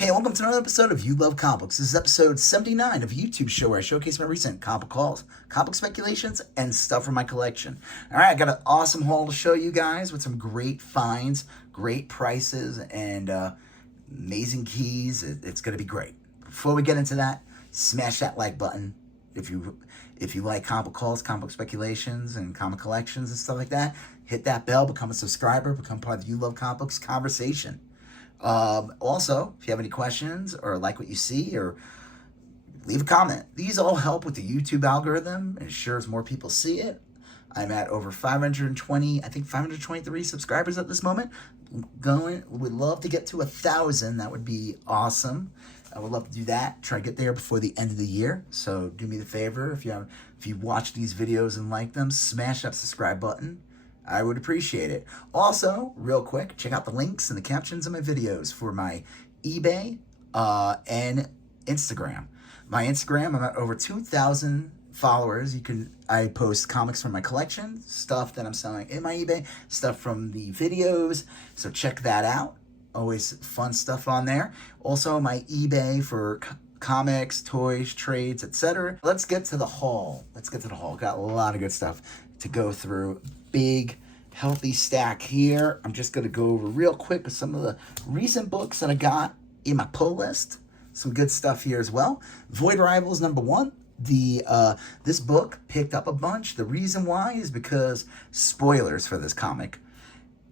Hey, welcome to another episode of You Love Comics. This is episode 79 of a YouTube show where I showcase my recent comic hauls, comic speculations, and stuff from my collection. Alright, I got an awesome haul to show you guys with some great finds, great prices, and amazing keys. It's going to be great. Before we get into that, smash that like button. If you like comic hauls, comic speculations, and comic collections and stuff like that, hit that bell, become a subscriber, become part of the You Love Comics conversation. Also, if you have any questions or like what you see, or leave a comment. These all help with the YouTube algorithm. It ensures more people see it. I'm at over 520, I think 523 subscribers at this moment. Would love to get to 1,000. That would be awesome. I would love to do that. Try to get there before the end of the year. So do me the favor, if you watch these videos and like them, smash that subscribe button. I would appreciate it. Also, real quick, check out the links in the captions of my videos for my eBay and Instagram. My Instagram, I'm at over 2,000 followers. I post comics from my collection, stuff that I'm selling in my eBay, stuff from the videos, so check that out. Always fun stuff on there. Also, my eBay for comics, toys, trades, etc. Let's get to the haul. Got a lot of good stuff to go through. Big, healthy stack here. I'm just going to go over real quick with some of the recent books that I got in my pull list. Some good stuff here as well. Void Rivals #1. This book picked up a bunch. The reason why is because, spoilers for this comic,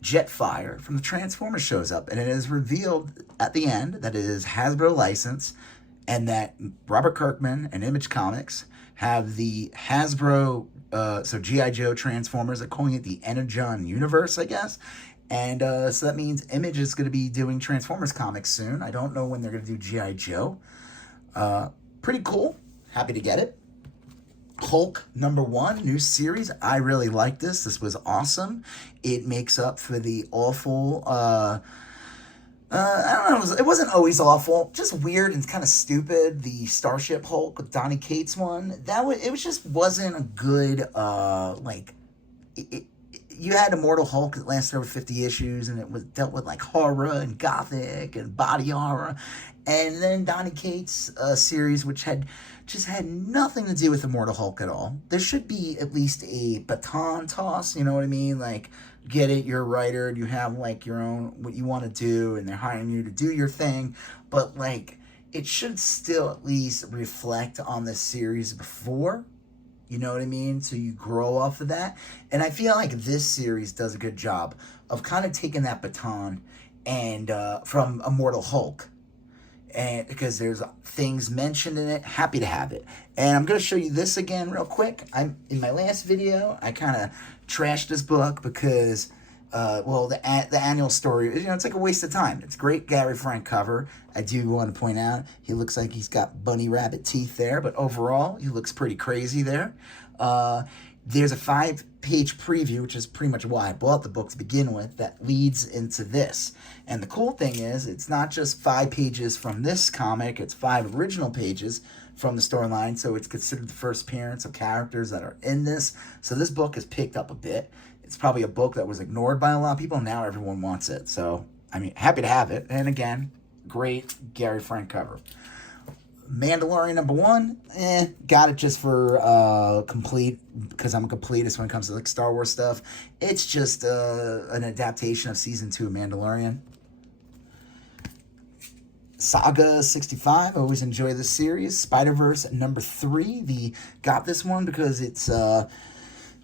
Jetfire from the Transformers shows up, and it is revealed at the end that it is Hasbro license, and that Robert Kirkman and Image Comics have the Hasbro, so G.I. Joe Transformers, they're calling it the Energon universe, I guess. And so that means Image is going to be doing Transformers comics soon. I don't know when they're going to do G.I. Joe. Pretty cool. Happy to get it. Hulk #1, new series. I really like this. This was awesome. It makes up for the awful... I don't know, it wasn't always awful, just weird and kind of stupid. The Starship Hulk with Donny Cates one, it just wasn't a good, you had Immortal Hulk that lasted over 50 issues, and it was dealt with like horror and gothic and body horror. And then Donny Cates' series, which had nothing to do with Immortal Hulk at all. There should be at least a baton toss, you know what I mean? Like, get it, you're a writer, and you have like your own, what you want to do, and they're hiring you to do your thing. But like, it should still at least reflect on the series before. You know what I mean? So you grow off of that. And I feel like this series does a good job of kind of taking that baton and from Immortal Hulk. And because there's things mentioned in it, happy to have it. And I'm going to show you this again real quick. In my last video, I kind of trashed this book because, the annual story, it's like a waste of time. It's a great Gary Frank cover. I do want to point out, he looks like he's got bunny rabbit teeth there, but overall, he looks pretty crazy there. There's a 5-page preview, which is pretty much why I bought the book to begin with, that leads into this. And the cool thing is, it's not just 5 pages from this comic, it's 5 original pages from the storyline, so it's considered the first appearance of characters that are in this. So this book has picked up a bit. It's probably a book that was ignored by a lot of people, now everyone wants it. So, I mean, happy to have it. And again, great Gary Frank cover. Mandalorian #1, got it just for complete, because I'm a completist when it comes to like Star Wars stuff. It's just an adaptation of season 2 of Mandalorian. Saga 65, I always enjoy this series. Spider-Verse #3, got this one because it's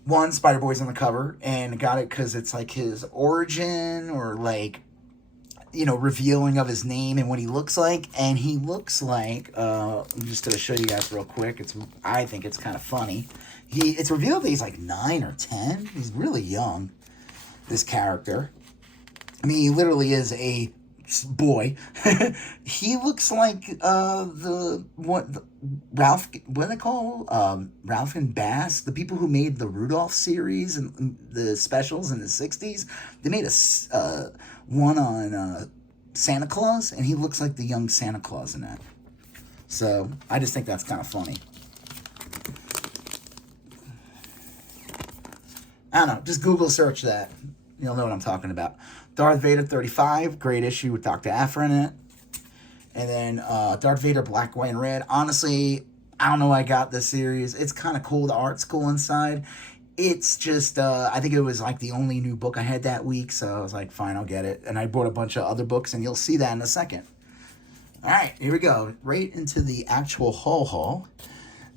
one, Spider-Boy's on the cover, and got it because it's like his origin, or like, revealing of his name and what he looks like. And he looks like, I'm just going to show you guys real quick. I think it's kind of funny. It's revealed that he's like 9 or 10. He's really young, this character. I mean, he literally is a boy. He looks like Ralph, what do they call Ralph and Bass, the people who made the Rudolph series and the specials in the 60s. They made a one on Santa Claus, and he looks like the young Santa Claus in that. So I just think that's kind of funny. I don't know, just Google search that. You'll know what I'm talking about. Darth Vader 35, great issue with Dr. Aphra in it. And then Darth Vader, Black, White, and Red. Honestly, I don't know why I got this series. It's kind of cool. The art's cool inside. It's just, I think it was like the only new book I had that week. So I was like, fine, I'll get it. And I bought a bunch of other books, and you'll see that in a second. All right, here we go. Right into the actual haul.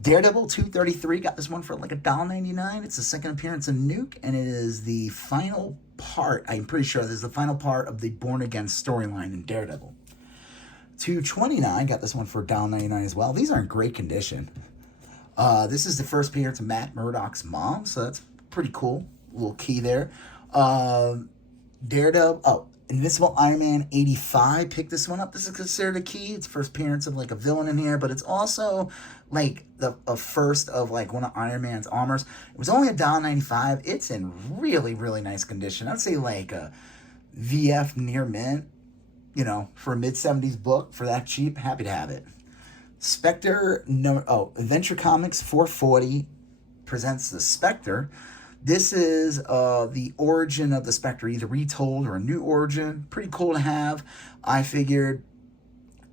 Daredevil 233. Got this one for like $1.99. It's the second appearance of Nuke, and it is the final part. I'm pretty sure this is the final part of the Born Again storyline in Daredevil. 229. Got this one for $1.99 as well. These are in great condition. This is the first appearance of Matt Murdock's mom, so that's pretty cool. A little key there. Daredevil. Invincible Iron Man 85. Picked this one up. This is considered a key. It's first appearance of like a villain in here, but it's also like a first of like one of Iron Man's armors. It was only $1.95. It's in really, really nice condition. I'd say like a VF near mint, you know, for a mid-70s book for that cheap. Happy to have it. Specter No. Adventure Comics 440 presents the Specter. This is the origin of the Spectre, either retold or a new origin. Pretty cool to have. I figured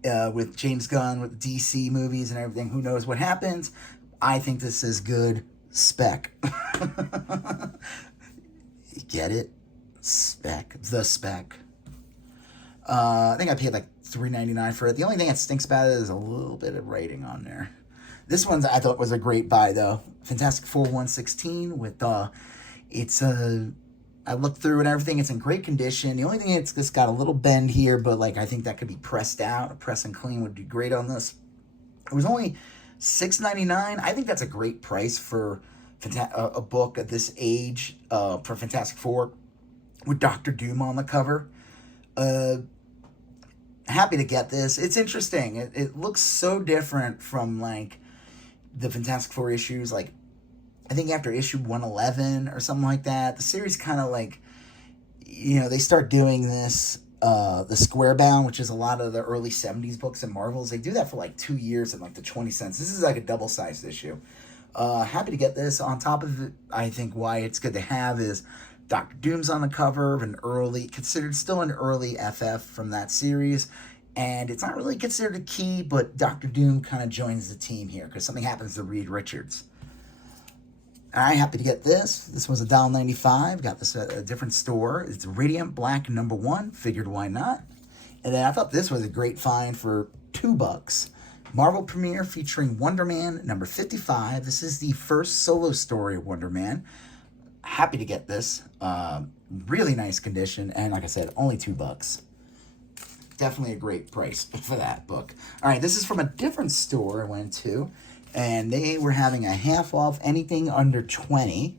with James Gunn, with the DC movies and everything, who knows what happens. I think this is good spec. Get it? Spec. The Spec. I think I paid like $3.99 for it. The only thing that stinks about it is a little bit of writing on there. This one I thought was a great buy though. Fantastic Four 116 with it's I looked through and everything. It's in great condition. The only thing it's got a little bend here, but like I think that could be pressed out. A press and clean would be great on this. It was only $6.99. I think that's a great price for a book at this age for Fantastic Four with Doctor Doom on the cover. Happy to get this. It's interesting. It looks so different from like the Fantastic Four issues. Like I think after issue 111 or something like that, the series kind of like, you know, they start doing this the square bound, which is a lot of the early 70s books and Marvels. They do that for like 2 years at like the 20 cents. This is like a double-sized issue. Happy to get this. On top of it, I think why it's good to have is Doctor Doom's on the cover of an early, considered still an early FF from that series. And it's not really considered a key, but Doctor Doom kind of joins the team here because something happens to Reed Richards. All right, happy to get this. This was $1.95. Got this at a different store. It's Radiant Black #1. Figured why not. And then I thought this was a great find for $2. Marvel Premiere featuring Wonder Man #55. This is the first solo story of Wonder Man. Happy to get this. Really nice condition. And like I said, only $2. Definitely a great price for that book. All right, this is from a different store I went to. And they were having a half off anything under 20.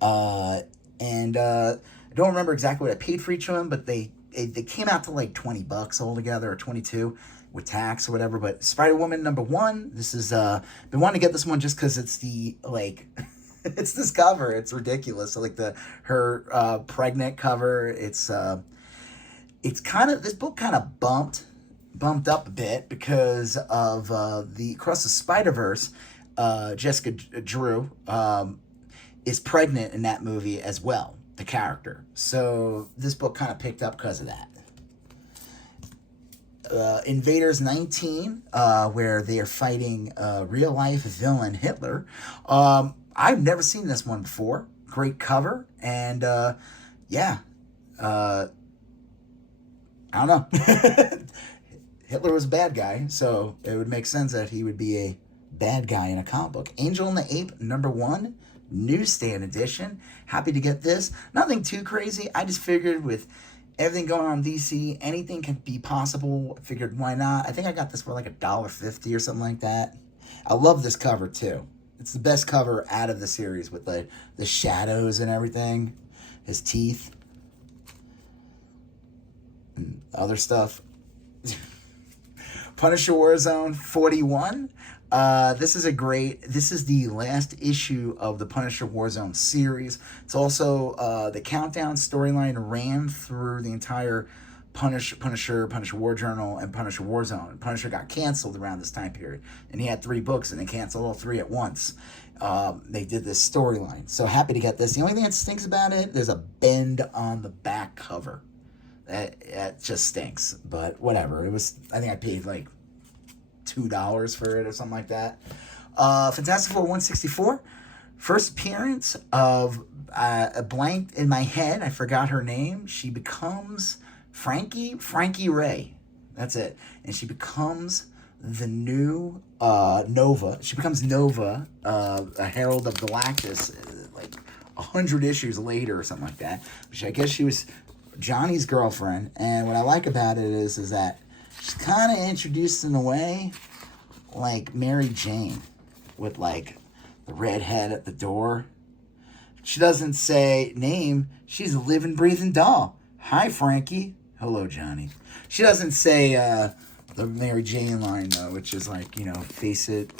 I don't remember exactly what I paid for each of them, but they came out to like $20 altogether, or 22 with tax or whatever. But Spider-Woman #1. This is been wanting to get this one just because it's the like it's this cover. It's ridiculous. So like her pregnant cover. It's kind of, this book kind of bumped up a bit because of the Across the Spider-Verse. Jessica Drew is pregnant in that movie as well, the character. So this book kind of picked up because of that. Invaders 19, where they are fighting real life villain Hitler. I've never seen this one before. Great cover, and yeah, I don't know. Hitler was a bad guy, so it would make sense that he would be a bad guy in a comic book. Angel and the Ape #1, newsstand edition. Happy to get this. Nothing too crazy. I just figured with everything going on in DC, anything can be possible. I figured why not? I think I got this for like $1.50 or something like that. I love this cover too. It's the best cover out of the series with the shadows and everything. His teeth. And other stuff. Punisher Warzone 41. This is the last issue of the Punisher Warzone series. It's also the Countdown storyline ran through the entire Punisher War Journal, and Punisher Warzone. Punisher got canceled around this time period, and he had 3 books, and they canceled all 3 at once. They did this storyline. So happy to get this. The only thing that stinks about it, there's a bend on the back cover. That just stinks. But whatever. It was. I think I paid like $2 for it or something like that. Fantastic Four 164. First appearance of a blank in my head. I forgot her name. She becomes Frankie Ray. That's it. And she becomes the new Nova. She becomes Nova, a Herald of Galactus, like 100 issues later or something like that. Which I guess she was Johnny's girlfriend. And what I like about it is that she's kind of introduced in a way like Mary Jane with like the red head at the door. She doesn't say name. She's a living, breathing doll. Hi, Frankie. Hello, Johnny. She doesn't say the Mary Jane line, though, which is like, face it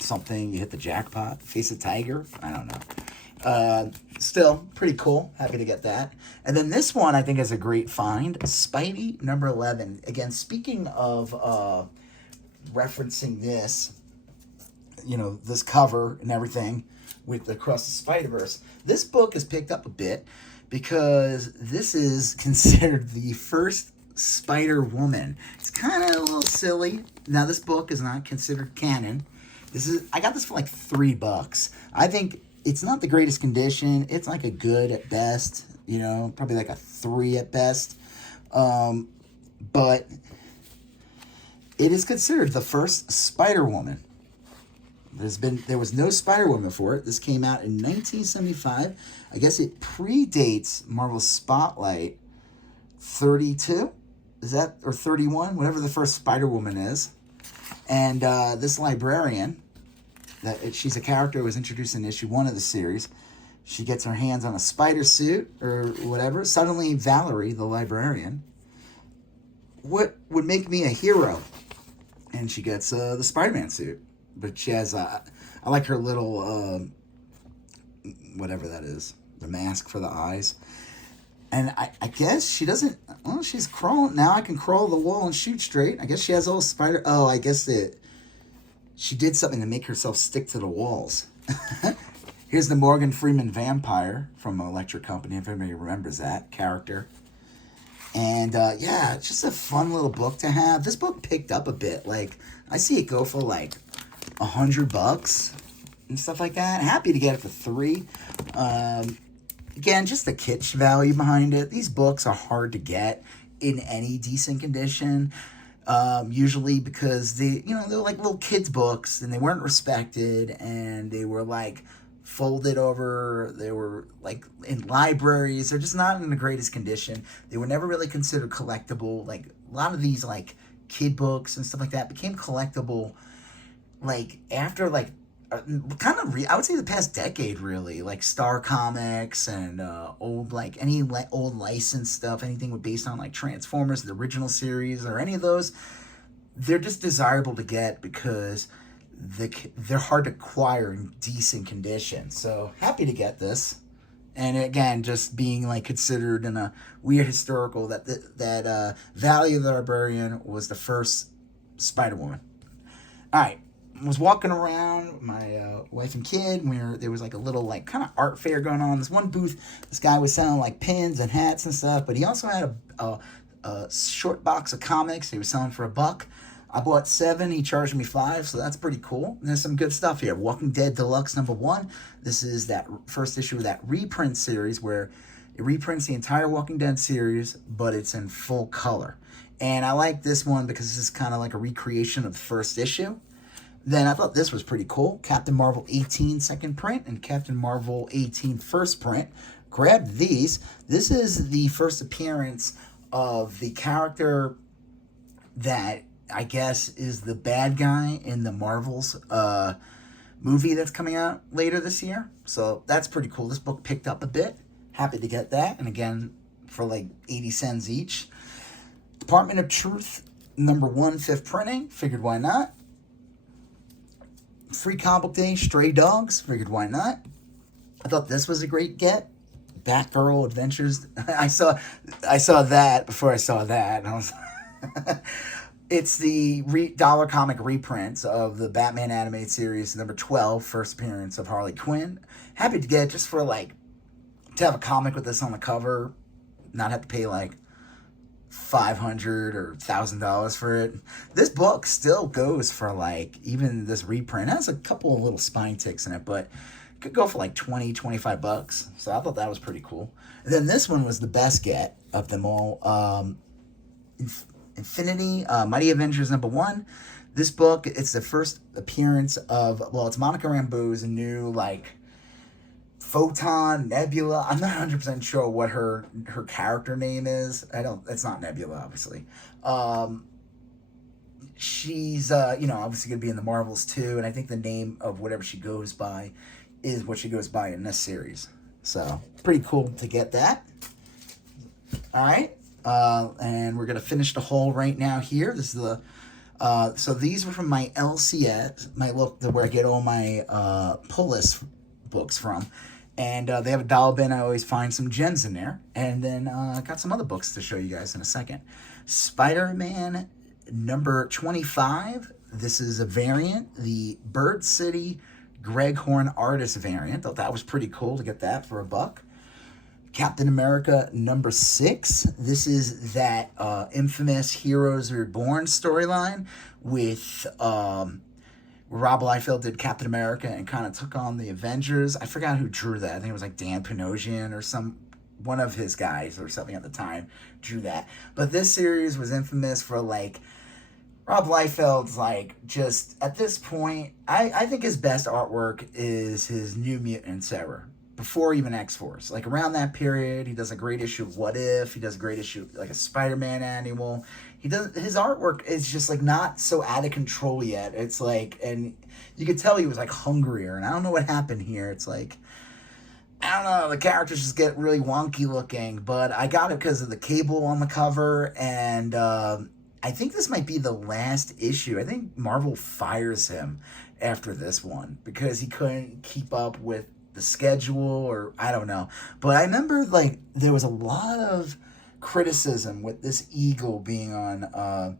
something, you hit the jackpot. Face it tiger. I don't know. Still, pretty cool. Happy to get that. And then this one, I think, is a great find. Spidey number 11. Again, speaking of referencing this, this cover and everything with Across the Spider-Verse, this book is picked up a bit because this is considered the first Spider-Woman. It's kind of a little silly. Now, this book is not considered canon. I got this for like $3. I think it's not the greatest condition. It's like a good at best, probably like a 3 at best. But it is considered the first Spider-Woman. There was no Spider-Woman before it. This came out in 1975. I guess it predates Marvel's Spotlight 32. Is that, or 31? Whatever the first Spider-Woman is. And this librarian, she's a character who was introduced in issue 1 of the series. She gets her hands on a spider suit or whatever. Suddenly, Valerie, the librarian, what would make me a hero? And she gets the Spider-Man suit. But she has, I like her little, whatever that is, the mask for the eyes. And I guess she doesn't, she's crawling. Now I can crawl the wall and shoot straight. I guess she has a little spider. Oh, I guess she did something to make herself stick to the walls. Here's the Morgan Freeman vampire from Electric Company, if anybody remembers that character. And, yeah, it's just a fun little book to have. This book picked up a bit. Like, I see it go for, like, $100 and stuff like that. Happy to get it for $3. Again, just the kitsch value behind it. These books are hard to get in any decent condition. Usually because they're like little kids' books and they weren't respected and they were like folded over. They were like in libraries. They're just not in the greatest condition. They were never really considered collectible. Like a lot of these like kid books and stuff like that became collectible like after like I would say the past decade, really, like Star Comics and old, like any old licensed stuff, anything based on like Transformers, the original series, or any of those, they're just desirable to get because they're hard to acquire in decent condition. So happy to get this, and again, just being like considered in a weird historical that Valley of the Librarian was the first Spider-Woman. All right. Was walking around with my wife and kid where there was like a little like kind of art fair going on. This one booth, this guy was selling like pins and hats and stuff, but he also had a short box of comics he was selling for $1. I bought 7, he charged me 5, so that's pretty cool. And there's some good stuff here. Walking Dead Deluxe number 1. This is that first issue of that reprint series where it reprints the entire Walking Dead series, but it's in full color. And I like this one because this is kind of like a recreation of the first issue. Then I thought this was pretty cool. Captain Marvel 18 second print and Captain Marvel 18 first print. Grabbed these. This is the first appearance of the character that I guess is the bad guy in the Marvels movie that's coming out later this year. So that's pretty cool. This book picked up a bit. Happy to get that. And again, for like 80 cents each. Department of Truth number 1 fifth printing. Figured why not. Free Comic Day, Stray Dogs. Figured why not. I thought this was a great get. Batgirl Adventures. I saw that before I saw that. And I was it's the dollar comic reprints of the Batman animated series number 12, first appearance of Harley Quinn. Happy to get just for like to have a comic with this on the cover, not have to pay like $500 or $1,000 for it. This book still goes for like, even this reprint has a couple of little spine ticks in it, but could go for like 20, 25 bucks. So I thought that was pretty cool. And then this one was the best get of them all. Infinity, Mighty Avengers #1. This book, it's the first appearance of, well, it's Monica Rambeau's new, like, Photon, Nebula. I'm not 100% sure what her character name is. It's not Nebula, obviously. She's, obviously going to be in the Marvels too, and I think the name of whatever she goes by is what she goes by in this series. So, pretty cool to get that. Alright, and we're going to finish the haul right now here. This is the, so these were from my LCS, where I get all my pull list books from. And they have a dollar bin. I always find some gems in there. And then I got some other books to show you guys in a second. Spiderman #25. This is a variant, the Bird City Greg Horn artist variant. Thought that was pretty cool to get that for $1. Captain America #6. This is that infamous Heroes Reborn storyline with Rob Liefeld did Captain America and kind of took on the Avengers. I forgot who drew that. I think it was like Dan Panosian or one of his guys or something at the time drew that. But this series was infamous for like Rob Liefeld's like just at this point. I think his best artwork is his New Mutants era. Before even X-Force. Like around that period, he does a great issue of What If. He does a great issue like a Spider-Man annual. His artwork is just like not so out of control yet. It's like, and you could tell he was like hungrier, and I don't know what happened here. It's like, I don't know, the characters just get really wonky looking, but I got it because of the Cable on the cover, and I think this might be the last issue. I think Marvel fires him after this one because he couldn't keep up with the schedule, or I don't know. But I remember like there was a lot of criticism with this eagle being on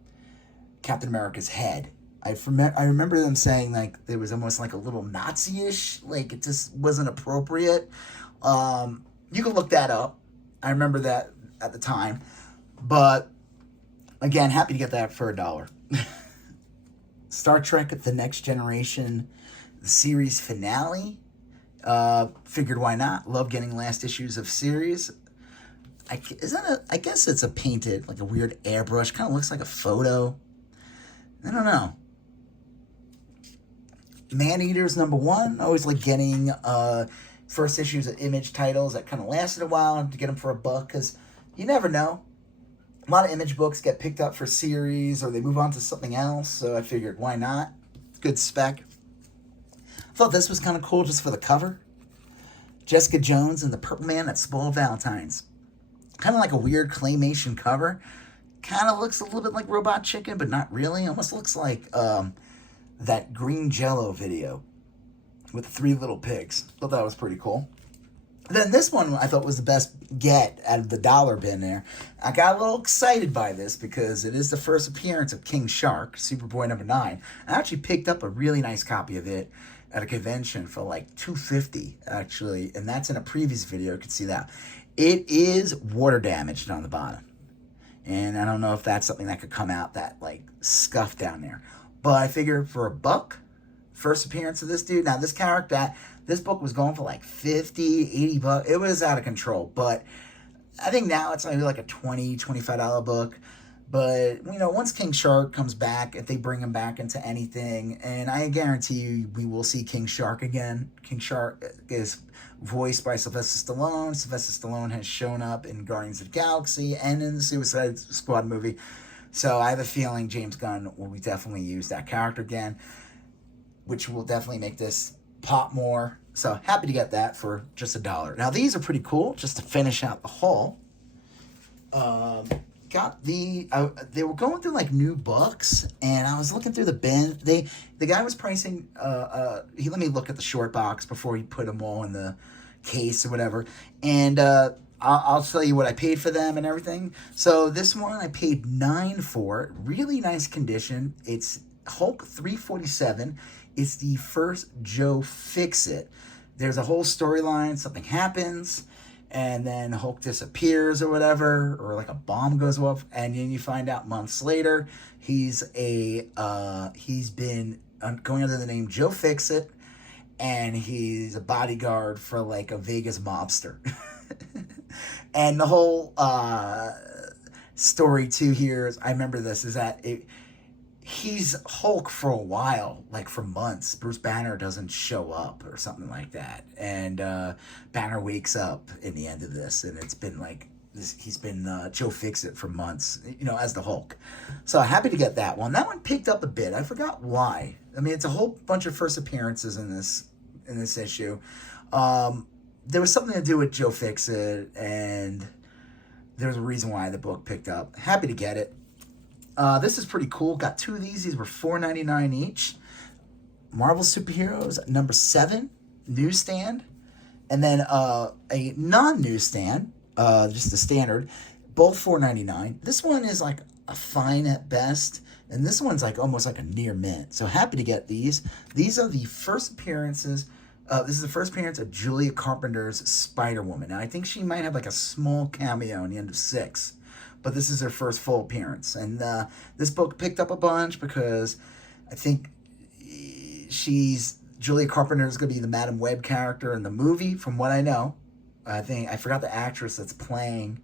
Captain America's head. I remember them saying like there was almost like a little Nazi-ish, like it just wasn't appropriate. You can look that up. I remember that at the time. But again, happy to get that for $1. Star Trek: The Next Generation, the series finale. Figured why not? Love getting last issues of series. I guess it's a painted, like a weird airbrush. Kind of looks like a photo. I don't know. Maneater's #1. I always like getting first issues of Image titles that kind of lasted a while to get them for $1 because you never know. A lot of Image books get picked up for series or they move on to something else. So I figured why not? Good spec. Thought this was kind of cool just for the cover. Jessica Jones and the Purple Man at Spoiled Valentine's. Kind of like a weird claymation cover. Kind of looks a little bit like Robot Chicken, but not really. Almost looks like that Green Jello video with the 3 little pigs. Thought that was pretty cool. Then this one I thought was the best get out of the dollar bin there. I got a little excited by this because it is the first appearance of King Shark, Superboy #9. I actually picked up a really nice copy of it at a convention for like $250 actually, and that's in a previous video. You could see that. It is water damaged on the bottom. And I don't know if that's something that could come out that like scuff down there. But I figured for $1, first appearance of this dude. Now this character, this book was going for like $50, $80. It was out of control. But I think now it's maybe like a $20, $25 book. But, you know, once King Shark comes back, if they bring him back into anything, and I guarantee you we will see King Shark again. King Shark is voiced by Sylvester Stallone. Sylvester Stallone has shown up in Guardians of the Galaxy and in the Suicide Squad movie. So I have a feeling James Gunn will definitely use that character again, which will definitely make this pop more. So happy to get that for just $1. Now these are pretty cool, just to finish out the haul. Got they were going through like new books, and I was looking through the bin. The guy was pricing. He let me look at the short box before he put them all in the case or whatever. And I'll tell you what I paid for them and everything. So this one I paid $9 for. Really nice condition. It's Hulk 347. It's the first Joe Fix-It. There's a whole storyline. Something happens. and then Hulk disappears or whatever, or like a bomb goes off, and then you find out months later he's been going under the name Joe Fixit, and he's a bodyguard for like a Vegas mobster. And the whole story too here is, I remember this, is that he's Hulk for a while, like for months. Bruce Banner doesn't show up or something like that, and Banner wakes up in the end of this, and it's been like this, he's been Joe Fixit for months, as the Hulk. So happy to get that one. That one picked up a bit. I forgot why. I mean, it's a whole bunch of first appearances in this issue. There was something to do with Joe Fixit, and there's a reason why the book picked up. Happy to get it. This is pretty cool. Got 2 of these. These were $4.99 each. Marvel Superheroes number 7 newsstand, and then a non-newsstand, just the standard, both $4.99. This one is like a fine at best, and this one's like almost like a near mint. So happy to get these. These are the first appearances. This is the first appearance of Julia Carpenter's Spider-Woman. Now I think she might have like a small cameo in the end of 6. But this is her first full appearance. And this book picked up a bunch because I think Julia Carpenter is going to be the Madam Web character in the movie, from what I know. I forgot the actress that's playing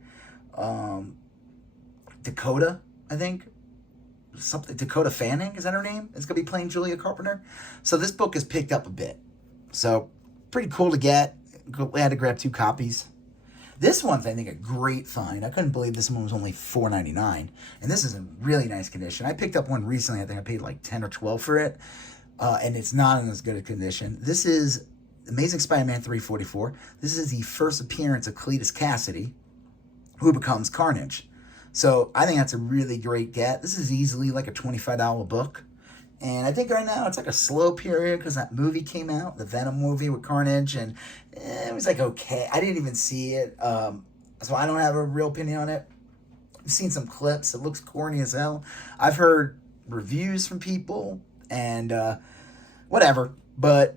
Dakota, I think. Dakota Fanning, is that her name? Is going to be playing Julia Carpenter. So this book has picked up a bit. So pretty cool to get. I had to grab 2 copies. This one's, I think, a great find. I couldn't believe this one was only $4.99. And this is in really nice condition. I picked up one recently. I think I paid like $10 or $12 for it. And it's not in as good a condition. This is Amazing Spider-Man 344. This is the first appearance of Cletus Cassidy, who becomes Carnage. So I think that's a really great get. This is easily like a $25 book. And I think right now it's like a slow period because that movie came out, the Venom movie with Carnage, and it was like okay. I didn't even see it, so I don't have a real opinion on it. I've seen some clips. It looks corny as hell. I've heard reviews from people and whatever, but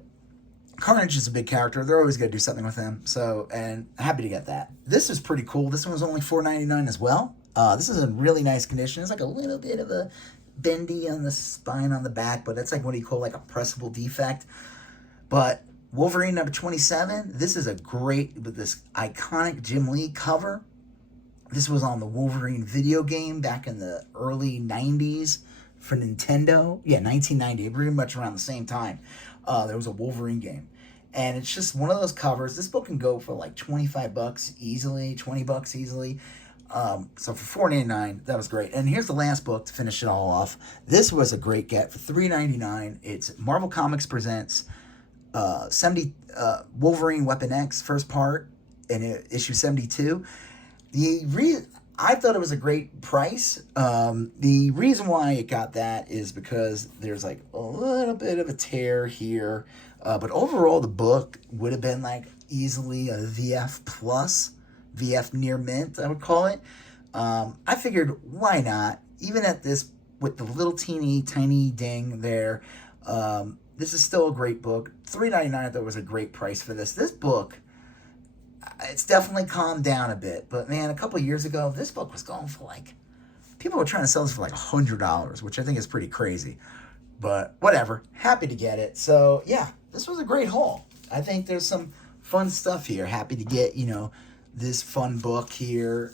Carnage is a big character. They're always going to do something with him. So, and happy to get that. This is pretty cool. This one was only $4.99 as well. This is in really nice condition. It's like a little bit of a bendy on the spine on the back, but that's like what do you call like a pressable defect. But Wolverine number 27, this is a great, with this iconic Jim Lee cover. This was on the Wolverine video game back in the early 90s for Nintendo. Yeah, 1990, pretty much around the same time. There was a Wolverine game. And it's just one of those covers. This book can go for like $25 easily, $20 easily. So for $4.99, that was great. And here's the last book to finish it all off. This was a great get for $3.99. It's Marvel Comics Presents Wolverine Weapon X, first part, in issue 72. I thought it was a great price. The reason why it got that is because there's like a little bit of a tear here. But overall, the book would have been like easily a VF plus. VF near mint, I would call it. I figured, why not? Even at this, with the little teeny tiny ding there, this is still a great book. $3.99 I thought was a great price for this. This book, it's definitely calmed down a bit. But man, a couple of years ago, this book was going for like, people were trying to sell this for like $100, which I think is pretty crazy. But whatever, happy to get it. So yeah, this was a great haul. I think there's some fun stuff here. Happy to get, this fun book here,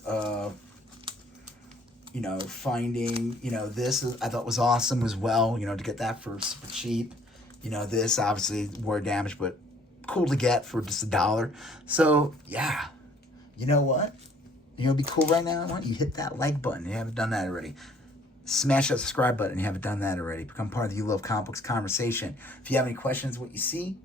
finding, this I thought was awesome as well, to get that for cheap. This obviously word damage, but cool to get for just $1. So yeah, you know what? It'd be cool right now. I want you to hit that like button if you haven't done that already. Smash that subscribe button if you haven't done that already. Become part of the You Love Comic Books conversation. If you have any questions, what you see,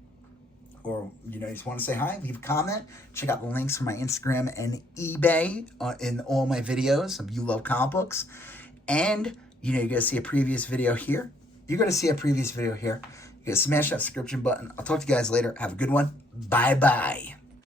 or you just want to say hi, leave a comment. Check out the links for my Instagram and eBay in all my videos of You Love Comic Books. And you're going to see a previous video here. You're going to smash that subscription button. I'll talk to you guys later. Have a good one. Bye-bye.